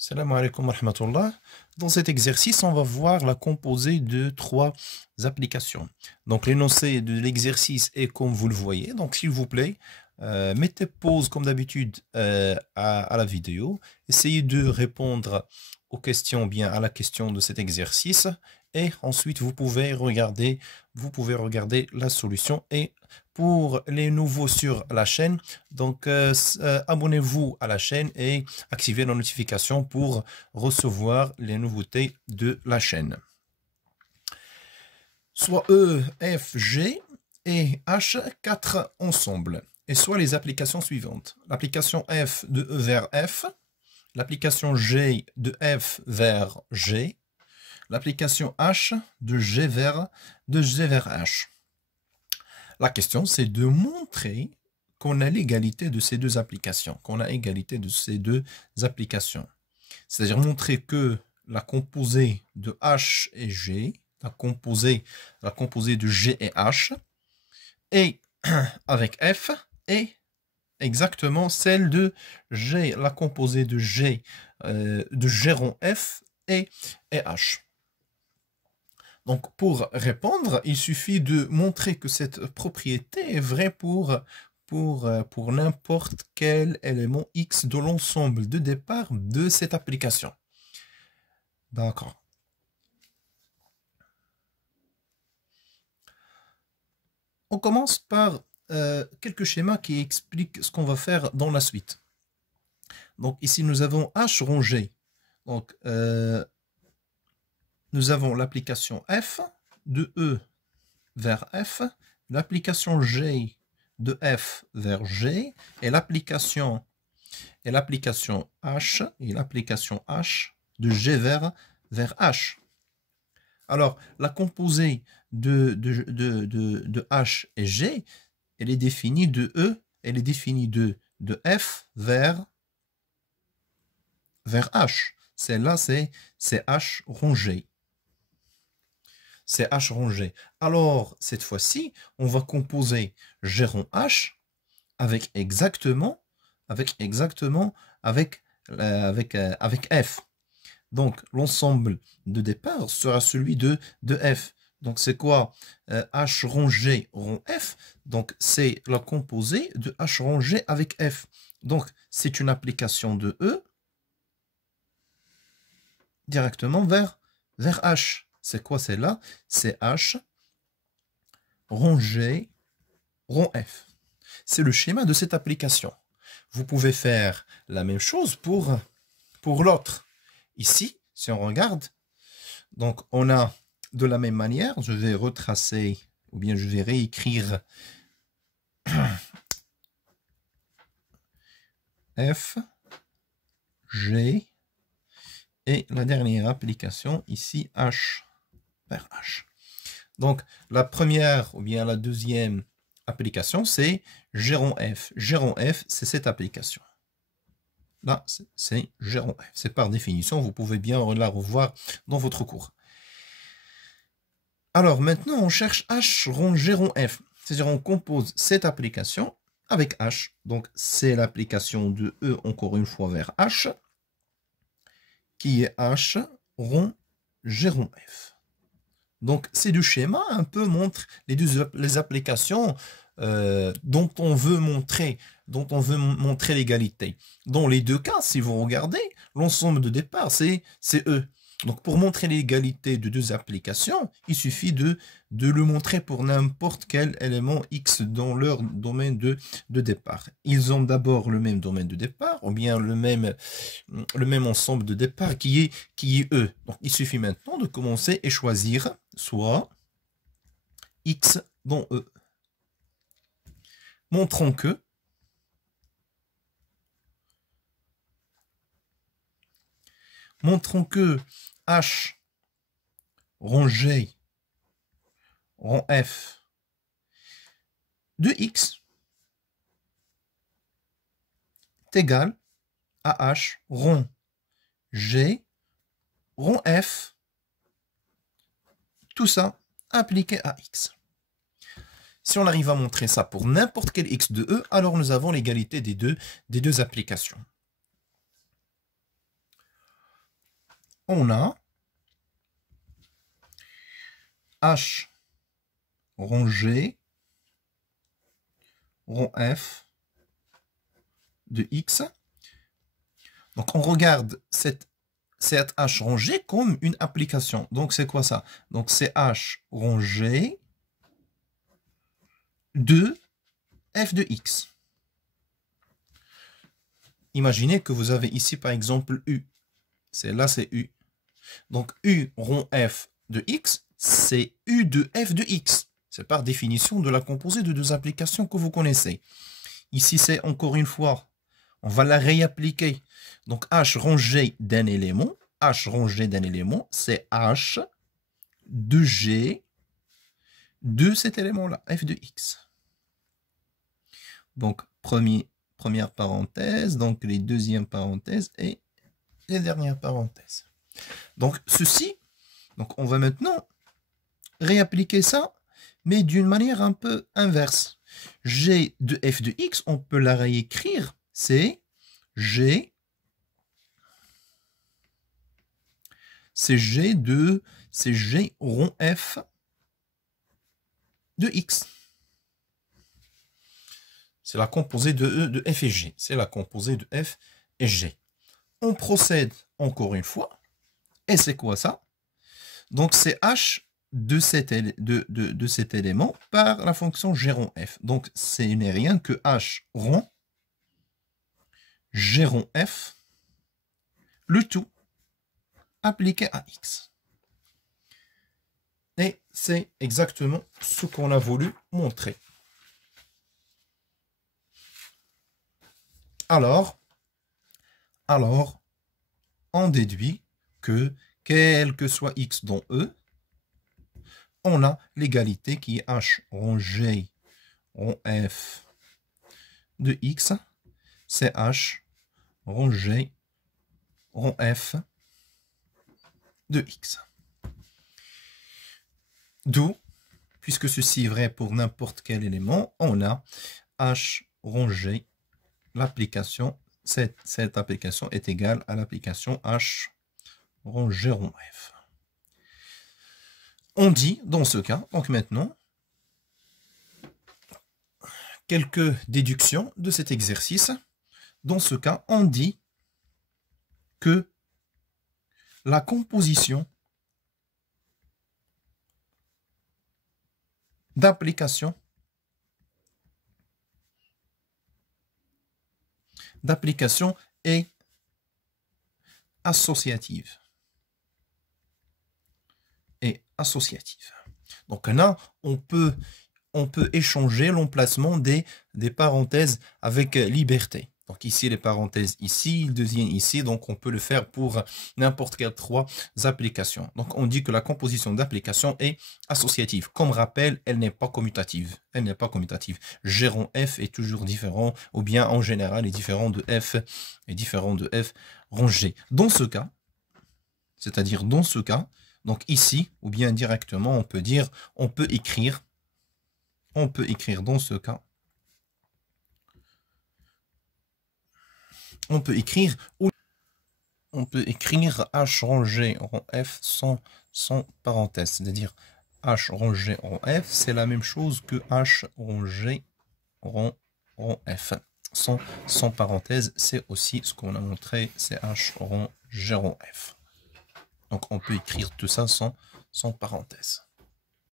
Salam alaikum wa rahmatullah. Dans cet exercice, on va voir la composée de trois applications. Donc, l'énoncé de l'exercice est comme vous le voyez. Donc, s'il vous plaît, mettez pause comme d'habitude à la vidéo. Essayez de répondre aux questions, bien à la question de cet exercice. Et ensuite, vous pouvez regarder la solution. Et pour les nouveaux sur la chaîne, donc abonnez-vous à la chaîne et activez la notification pour recevoir les nouveautés de la chaîne. Soit E, F, G et H, 4 ensemble. Et soit les applications suivantes. L'application F de E vers F, l'application G de F vers G, l'application H de G vers H. La question, c'est de montrer qu'on a l'égalité de ces deux applications, C'est-à-dire montrer que la composée de H et G, la composée de G et H, est avec F, et exactement celle de G, la composée de G, de G rond F et H. Donc, pour répondre, il suffit de montrer que cette propriété est vraie pour n'importe quel élément X de l'ensemble de départ de cette application. D'accord. On commence par quelques schémas qui expliquent ce qu'on va faire dans la suite. Donc, ici, nous avons H rongé. Donc, nous avons l'application F de E vers F, l'application G de F vers G, et l'application H de G vers H. Alors, la composée de H et G, elle est définie de E, elle est définie de F vers H. Celle-là, c'est H rongé. C'est H rongé. Alors, cette fois-ci, on va composer G rond H avec exactement F. Donc, l'ensemble de départ sera celui de F. Donc, c'est quoi H rongé rond F? Donc, c'est la composée de H rongé avec F. Donc, c'est une application de E directement vers H. C'est quoi celle-là? C'est H rongé rond F. C'est le schéma de cette application. Vous pouvez faire la même chose pour l'autre. Ici, si on regarde, donc on a de la même manière, je vais retracer, ou bien je vais réécrire F, G, et la dernière application, ici, H vers H. Donc, la première, ou bien la deuxième application, c'est G rond F. G rond F, c'est cette application. Là, c'est G rond F. C'est par définition, vous pouvez bien la revoir dans votre cours. Alors, maintenant, on cherche H rond G rond F. C'est-à-dire, on compose cette application avec H. Donc, c'est l'application de E, encore une fois, vers H, qui est H rond G rond F. Donc, ces deux schémas un peu montrent les applications dont on veut montrer l'égalité. Dans les deux cas, si vous regardez, l'ensemble de départ, c'est E. Donc, pour montrer l'égalité de deux applications, il suffit de le montrer pour n'importe quel élément X dans leur domaine de départ. Ils ont d'abord le même domaine de départ, ou bien le même ensemble de départ qui est E. Donc, il suffit maintenant de commencer et choisir soit X dans E. Montrons que H rond G rond F de X est égal à H rond G rond F, tout ça appliqué à X. Si on arrive à montrer ça pour n'importe quel X de E, alors nous avons l'égalité des deux applications. on a H rond G rond F de X. Donc, on regarde cette H rond G comme une application. Donc, c'est quoi ça? Donc, c'est H rond G de F de X. Imaginez que vous avez ici, par exemple, U. Là, c'est U. Donc, U rond F de X, c'est U de F de X. C'est par définition de la composée de deux applications que vous connaissez. Ici, c'est encore une fois, on va la réappliquer. Donc, H rangé d'un élément, c'est H de G de cet élément-là, F de X. Donc, première parenthèse, donc les deuxièmes parenthèses et les dernières parenthèses. Donc, ceci, donc on va maintenant réappliquer ça, mais d'une manière un peu inverse. G de F de X, on peut la réécrire, c'est G rond F de X. C'est la composée de F et G. C'est la composée de F et G. On procède encore une fois. Et c'est quoi ça? Donc c'est H de cet élément par la fonction G rond F. Donc ce n'est rien que H rond G rond F, le tout appliqué à X. Et c'est exactement ce qu'on a voulu montrer. Alors, on déduit que, quel que soit X dans E, on a l'égalité qui est H rond G rond F de X, c'est H rond G rond F de X. D'où, puisque ceci est vrai pour n'importe quel élément, on a H rond G, l'application, cette application est égale à l'application H rond G rond F. On dit dans ce cas, donc maintenant, quelques déductions de cet exercice. Dans ce cas, on dit que la composition d'application est associative. Donc là, on peut échanger l'emplacement des parenthèses avec liberté. Donc ici, les parenthèses ici, ils deviennent ici. Donc on peut le faire pour n'importe quelle trois applications. Donc on dit que la composition d'application est associative. Comme rappel, elle n'est pas commutative. G rond F est toujours différent, ou bien en général est différent de F rond G. Dans ce cas, c'est-à-dire dans ce cas, donc ici, ou bien directement, on peut écrire dans ce cas, on peut écrire H rond G rond F sans parenthèse, c'est-à-dire H rond G rond F, c'est la même chose que H rond G rond F. Sans parenthèse, c'est aussi ce qu'on a montré, c'est H rond G rond F. Donc on peut écrire tout ça sans parenthèse.